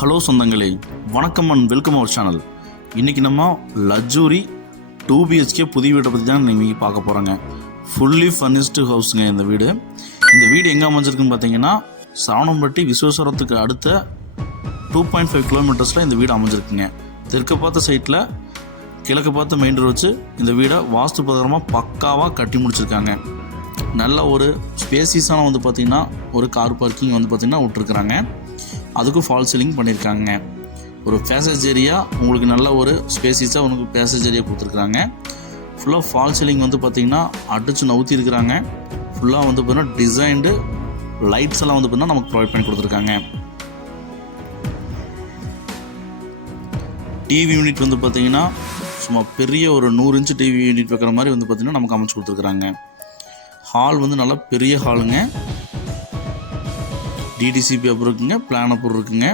Hello சொந்தங்களே வணக்கம் and welcome our channel. இன்றைக்கி நம்ம லக்ஸூரி டூ பிஹெச்கே புதிய வீட்டை பற்றி தான் நீங்கள் பார்க்க போகிறோங்க ஃபுல்லி ஃபர்னிஷ்டு ஹவுஸுங்க இந்த வீடு. இந்த வீடு எங்கே அமைஞ்சிருக்குன்னு பார்த்தீங்கன்னா சரவணம்பட்டி விஸ்வேஸ்வரத்துக்கு அடுத்த டூ பாயிண்ட் ஃபைவ் கிலோமீட்டர்ஸில் இந்த வீடு அமைஞ்சிருக்குங்க. தெற்கு பார்த்த சைட்டில் கிழக்கு பார்த்து மெயின் ரோடு வச்சு இந்த வீடை வாஸ்து பிரகாரமாக பக்காவாக கட்டி முடிச்சிருக்காங்க. நல்ல ஒரு ஸ்பேசிஸான வந்து பார்த்திங்கன்னா ஒரு கார் பார்க்கிங் வந்து பார்த்திங்கன்னா விட்ருக்குறாங்க அதுக்கும் ஃபால் சீலிங் பண்ணியிருக்காங்க ஒரு பேசேஜ் ஏரியா உங்களுக்கு நல்ல ஒரு ஸ்பேசிஸாக உனக்கு பேசேஜ் ஏரியா கொடுத்துருக்குறாங்க ஃபுல்லாக ஃபால் சீலிங் வந்து பார்த்திங்கன்னா அடித்து நவுத்தி இருக்கிறாங்க ஃபுல்லாக வந்து பார்த்திங்கன்னா டிசைன்டு லைட்ஸ் எல்லாம் வந்து பார்த்திங்கன்னா நமக்கு ப்ரொவைட் பண்ணி கொடுத்துருக்காங்க. டிவி யூனிட் வந்து பார்த்திங்கன்னா சும்மா பெரிய ஒரு நூறு இன்ச்சு டிவி யூனிட் வைக்கிற மாதிரி வந்து பார்த்தீங்கன்னா நமக்கு அமைச்சு கொடுத்துருக்குறாங்க. ஹால் வந்து நல்லா பெரிய ஹாலுங்க டிடிசிபி அப்புறம் இருக்குங்க பிளான் அப்புறம் இருக்குங்க.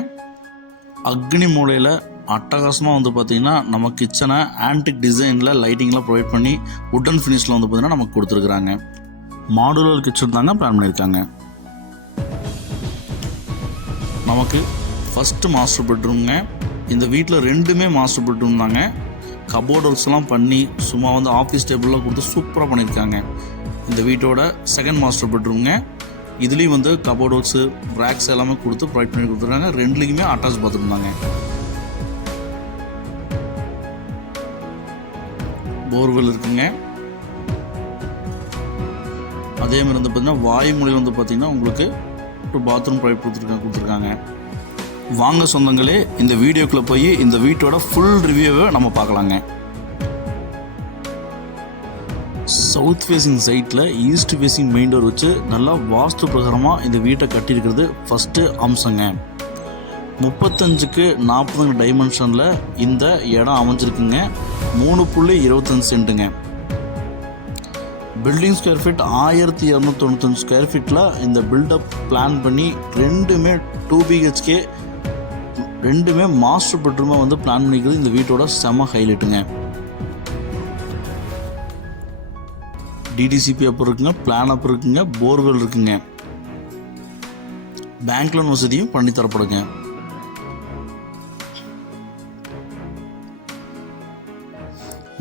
அக்னி மூலையில் அட்டகாசமாக வந்து பார்த்தீங்கன்னா நம்ம கிச்சனை ஆன்டிக் டிசைனில் லைட்டிங்லாம் ப்ரொவைட் பண்ணி உட்டன் ஃபினிஷில் வந்து பார்த்தீங்கன்னா நமக்கு கொடுத்துருக்குறாங்க. மாடுலர் கிச்சன் தாங்க பிளான் பண்ணியிருக்காங்க. நமக்கு ஃபஸ்ட்டு மாஸ்டர் பெட்ரூம்ங்க இந்த வீட்டில் ரெண்டுமே மாஸ்டர் பெட்ரூம் தாங்க. கபோர்ட் ஒர்க்ஸ்லாம் பண்ணி சும்மா வந்து ஆஃபீஸ் டேபிள்லாம் கொடுத்து சூப்பராக பண்ணியிருக்காங்க. இந்த வீட்டோட செகண்ட் மாஸ்டர் பெட்ரூம்ங்க இதுலேயும் வந்து கபோர்டோட்ஸு ரேக்ஸ் எல்லாமே கொடுத்து ப்ரொவைட் பண்ணி கொடுத்துருக்காங்க. ரெண்டுலேயுமே அட்டாச் பாத்ரூம் தாங்க. போர்வெல் இருக்குங்க. அதே மாதிரி வந்து பார்த்தீங்கன்னா வாயுமொழி வந்து பார்த்தீங்கன்னா உங்களுக்கு ஒரு பாத்ரூம் ப்ரொவைட் கொடுத்துருக்காங்க கொடுத்துருக்காங்க. வாங்க சொந்தங்களே இந்த வீடியோக்குள்ளே போய் இந்த வீட்டோட ஃபுல் ரிவ்யூவை நம்ம பார்க்கலாங்க. சவுத் ஃபேஸிங் சைட்டில் ஈஸ்ட் ஃபேஸிங் மெயின் டோர் வச்சு நல்லா வாஸ்து பிரகாரமாக இந்த வீட்டை கட்டியிருக்கிறது ஃபஸ்ட்டு அம்சங்க. முப்பத்தஞ்சுக்கு நாற்பதுங்க டைமென்ஷனில் இந்த இடம் அமைஞ்சிருக்குங்க. மூணு புள்ளி இருபத்தஞ்சு சென்ட்டுங்க. பில்டிங் ஸ்கொயர் ஃபீட் ஆயிரத்தி இரநூத்தி தொண்ணூத்தஞ்சு ஸ்கொயர் ஃபீட்டில் இந்த பில்டப் பிளான் பண்ணி ரெண்டுமே டூ பிஹெச்கே ரெண்டுமே மாஸ்டர் பெட்ரூமாக வந்து பிளான் பண்ணிக்கிறது இந்த வீட்டோட செம ஹைலைட்டுங்க டிடிசிபி அப்புறம் இருக்குங்க பிளான் அப்புறம் இருக்குங்க போர்வெல் இருக்குங்க. பேங்க் லோன் வசதியும் பண்ணி தரப்படுங்க.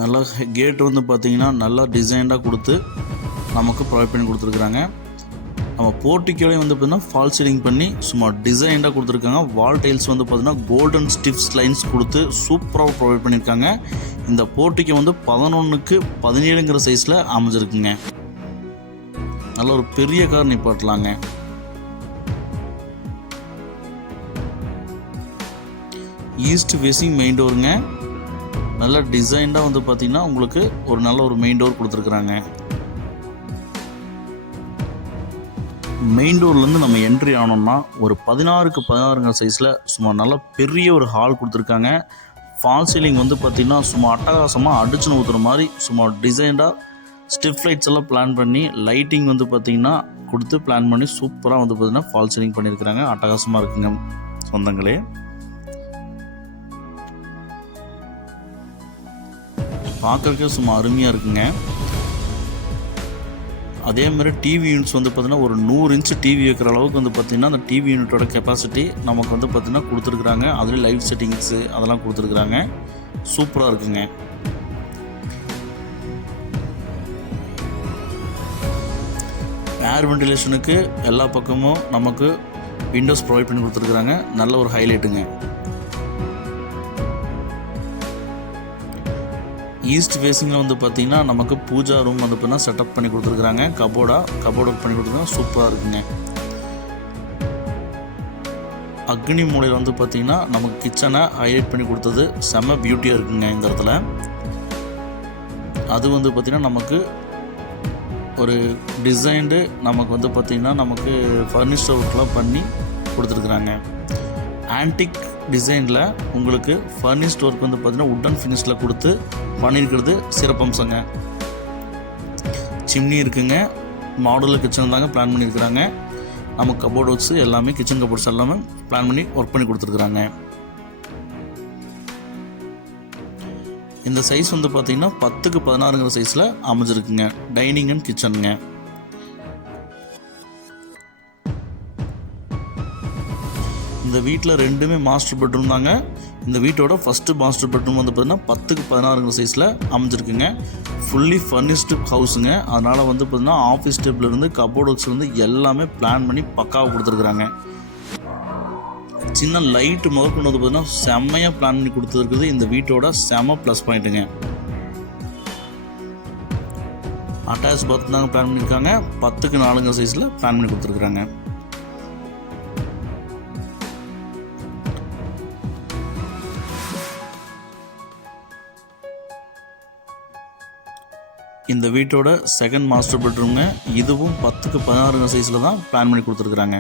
நல்லா கேட் வந்து பார்த்தீங்கன்னா நல்லா டிசைன்டாக கொடுத்து நமக்கு ப்ரொவைட் பண்ணி கொடுத்துருக்குறாங்க. நம்ம போர்ட்டிக்கோலையும் வந்து பார்த்தீங்கன்னா ஃபால் சீலிங் பண்ணி சும்மா டிசைன்டாக கொடுத்துருக்காங்க. வால் டைல்ஸ் வந்து பார்த்தீங்கன்னா கோல்டன் ஸ்டிப்ஸ் லைன்ஸ் கொடுத்து சூப்பராக ப்ரொவைட் பண்ணியிருக்காங்க. இந்த போர்ட்டிக்கோ வந்து பதினொன்றுக்கு பதினேழுங்கிற சைஸில் அமைஞ்சிருக்குங்க. நல்ல ஒரு பெரிய கார் நிப்பாட்டலாங்க. ஈஸ்ட் ஃபேஸிங் மெயின் டோருங்க நல்ல டிசைன்டாக வந்து பார்த்தீங்கன்னா உங்களுக்கு ஒரு நல்ல ஒரு மெயின் டோர் கொடுத்துருக்குறாங்க. மெயின் டோர்லேருந்து நம்ம என்ட்ரி ஆனோம்னா ஒரு பதினாறுக்கு பதினாறுங்க சைஸில் சும்மா நல்ல பெரிய ஒரு ஹால் கொடுத்துருக்காங்க. ஃபால் சீலிங் வந்து பார்த்திங்கன்னா சும்மா அட்டகாசமாக அடிச்சுன்னு ஊற்றுற மாதிரி சும்மா டிசைன்டாக ஸ்டிப் லைட்ஸ் எல்லாம் பிளான் பண்ணி லைட்டிங் வந்து பார்த்திங்கன்னா கொடுத்து பிளான் பண்ணி சூப்பராக வந்து பார்த்திங்கன்னா ஃபால் சீலிங் பண்ணியிருக்கிறாங்க அட்டகாசமாக இருக்குங்க சொந்தங்களே. பார்க்குறக்கே சும்மா அருமையாக இருக்குங்க. அதே மாதிரி டிவி யூனிட்ஸ் வந்து பார்த்திங்கன்னா ஒரு நூறு இன்ச்சு டிவி வைக்கிற அளவுக்கு வந்து பார்த்திங்கன்னா அந்த டிவி யூனிட்டோட கெப்பாசிட்டி நமக்கு வந்து பார்த்திங்கன்னா கொடுத்துருக்குறாங்க. அதுலேயும் லைவ் செட்டிங்ஸு அதெல்லாம் கொடுத்துருக்குறாங்க. சூப்பராக இருக்குங்க. ஏர் வென்டிலேஷனுக்கு எல்லா பக்கமும் நமக்கு விண்டோஸ் ப்ரொவைட் பண்ணி கொடுத்துருக்குறாங்க. நல்ல ஒரு ஹைலைட்டுங்க ஈஸ்ட் ஃபேஸிங்கில் வந்து பார்த்தீங்கன்னா நமக்கு பூஜா ரூம் வந்து பார்த்தீங்கன்னா செட்டப் பண்ணி கொடுத்துருக்குறாங்க. கபோர்டா கபோர்ட் ஒர்க் பண்ணி கொடுத்துருக்காங்க சூப்பராக இருக்குங்க. அக்னி மூலையில் வந்து பார்த்திங்கன்னா நமக்கு கிச்சனை ஹைலைட் பண்ணி கொடுத்தது. செம்ம பியூட்டியாக இருக்குங்க இந்த இடத்துல. அது வந்து பார்த்திங்கன்னா நமக்கு ஒரு டிசைன்டு நமக்கு வந்து பார்த்திங்கன்னா நமக்கு ஃபர்னிச்சர் ஒர்க்லாம் பண்ணி கொடுத்துருக்குறாங்க. ஆன்டிக் டிசைனில் உங்களுக்கு ஃபர்னிஷ்ட் ஒர்க் வந்து பார்த்திங்கன்னா உட்டன் ஃபினிஷில் கொடுத்து பண்ணியிருக்கிறது சிறப்பம்சங்க சிம்னி இருக்குங்க. மாடுலர் கிச்சன் தாங்க பிளான் பண்ணியிருக்கிறாங்க நம்ம கபோர்ட் ஒர்க்ஸ் எல்லாமே கிச்சன் கபோர்ட்ஸ் எல்லாமே பிளான் பண்ணி ஒர்க் பண்ணி கொடுத்துருக்குறாங்க. இந்த சைஸ் வந்து பார்த்திங்கன்னா பத்துக்கு பதினாறுங்கிற சைஸில் அமைஞ்சிருக்குங்க. டைனிங் அண்ட் கிச்சனுங்க இந்த வீட்டில் ரெண்டுமே மாஸ்டர் பெட்ரூம் தாங்க. இந்த வீட்டோட ஃபஸ்ட்டு மாஸ்டர் பெட்ரூம் வந்து பார்த்திங்கன்னா பத்துக்கு பதினாறுங்கிற சைஸில் அமைஞ்சிருக்குங்க. ஃபுல்லி ஃபர்னிஷ்டு ஹவுஸுங்க அதனால் வந்து பார்த்தீங்கன்னா ஆஃபீஸ் டேபிள்லேருந்து கபோர்டு எல்லாமே பிளான் பண்ணி பக்காவாக கொடுத்துருக்குறாங்க. சின்ன லைட்டு முதற்கொண்டு வந்து பார்த்திங்கன்னா செம்மையாக பிளான் பண்ணி கொடுத்துருக்குது. இந்த வீட்டோட செம ப்ளஸ் பாயிண்ட்டுங்க அட்டாச் பாத்ரூம் தாங்க பிளான் பண்ணியிருக்காங்க பத்துக்கு நாலுங்க சைஸில் பிளான் பண்ணி கொடுத்துருக்குறாங்க. இந்த வீட்டோட செகண்ட் மாஸ்டர் பெட்ரூம்ங்க இதுவும் பத்துக்கு பதினாறுங்க சைஸில் தான் பிளான் பண்ணி கொடுத்துருக்குறாங்க.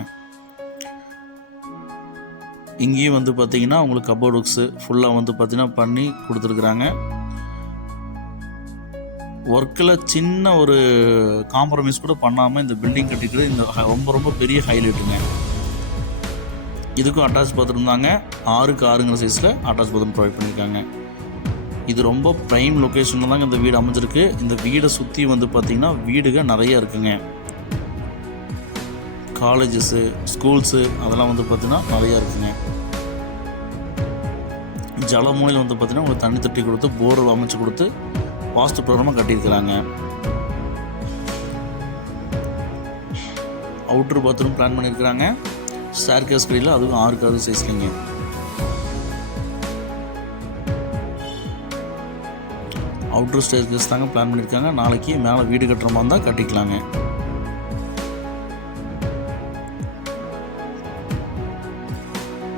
இங்கேயும் வந்து பார்த்தீங்கன்னா உங்களுக்கு கபோர்ட் ஒர்க்ஸு ஃபுல்லாக வந்து பார்த்தீங்கன்னா பண்ணி கொடுத்துருக்குறாங்க. ஒர்க்கில் சின்ன ஒரு காம்ப்ரமைஸ் கூட பண்ணாமல் இந்த பில்டிங் கட்டிக்கிறது இந்த ஹ- ரொம்ப ரொம்ப பெரிய ஹைலைட்டுங்க இதுக்கும் அட்டாச் பாத்ரூம் தாங்க. ஆறுக்கு ஆறுங்கிற சைஸில் அட்டாச் பாத்ரூம் ப்ரொவைட் பண்ணியிருக்காங்க இது ரொம்ப ப்ரைம் லொக்கேஷனில் தாங்க இந்த வீடு அமைஞ்சிருக்கு. இந்த வீடை சுற்றி வந்து பார்த்திங்கன்னா வீடுகள் நிறைய இருக்குங்க. காலேஜஸ்ஸு ஸ்கூல்ஸு அதெல்லாம் வந்து பார்த்திங்கன்னா நிறையா இருக்குங்க. ஜலமூலையில் வந்து பார்த்திங்கன்னா உங்களுக்கு தண்ணி தட்டி கொடுத்து போர் அமைச்சு கொடுத்து வாஸ்து ப்ரோக்ராமாக கட்டியிருக்கிறாங்க. அவுட்ரு பாத்ரூம் பிளான் பண்ணியிருக்கிறாங்க. ஸ்டார் கேஸ் கடையில் அதுவும் ஆறுக்கு ஆறு சைஸ்லிங்க அவுட்ரு ஸ்டேஜ் கேஸ் தாங்க பிளான் பண்ணியிருக்காங்க நாளைக்கு மேலே வீடு கட்டுற மாதிரி இருந்தால் கட்டிக்கலாங்க.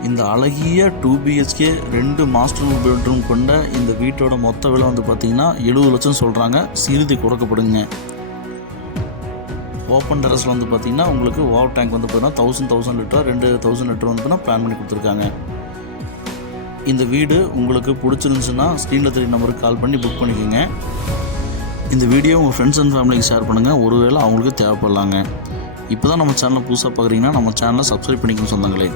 இந்த அழகிய டூ பிஹெச்கே ரெண்டு மாஸ்டர் பெட்ரூம் கொண்ட இந்த வீட்டோட மொத்த விலை வந்து பார்த்தீங்கன்னா எழுபது லட்சம் சொல்கிறாங்க சிறிது கொடுக்கப்படுங்க. ஓப்பன் டெரஸில் வந்து பார்த்தீங்கன்னா உங்களுக்கு வாட்டர் டேங்க் வந்து பார்த்தீங்கன்னா தௌசண்ட் தௌசண்ட் லிட்டர் ரெண்டு தௌசண்ட் லிட்டர் வந்து பார்த்தீங்கன்னா பிளான் பண்ணி கொடுத்துருக்காங்க. இந்த வீடு உங்களுக்கு பிடிச்சிருந்துச்சுன்னா ஸ்க்ரீனில் தெரிய நம்பருக்கு கால் பண்ணி புக் பண்ணிக்கோங்க. இந்த வீடியோ உங்கள் ஃப்ரெண்ட்ஸ் அண்ட் ஃபேமிலிக்கு ஷேர் பண்ணுங்கள் ஒருவேளை அவங்களுக்கு தேவைப்படலாங்க. இப்போ தான் நம்ம சேனலை புதுசாக பார்க்குறீங்கன்னா நம்ம சேனலை சப்ஸ்கிரைப் பண்ணிக்கணும் சொந்தங்களே.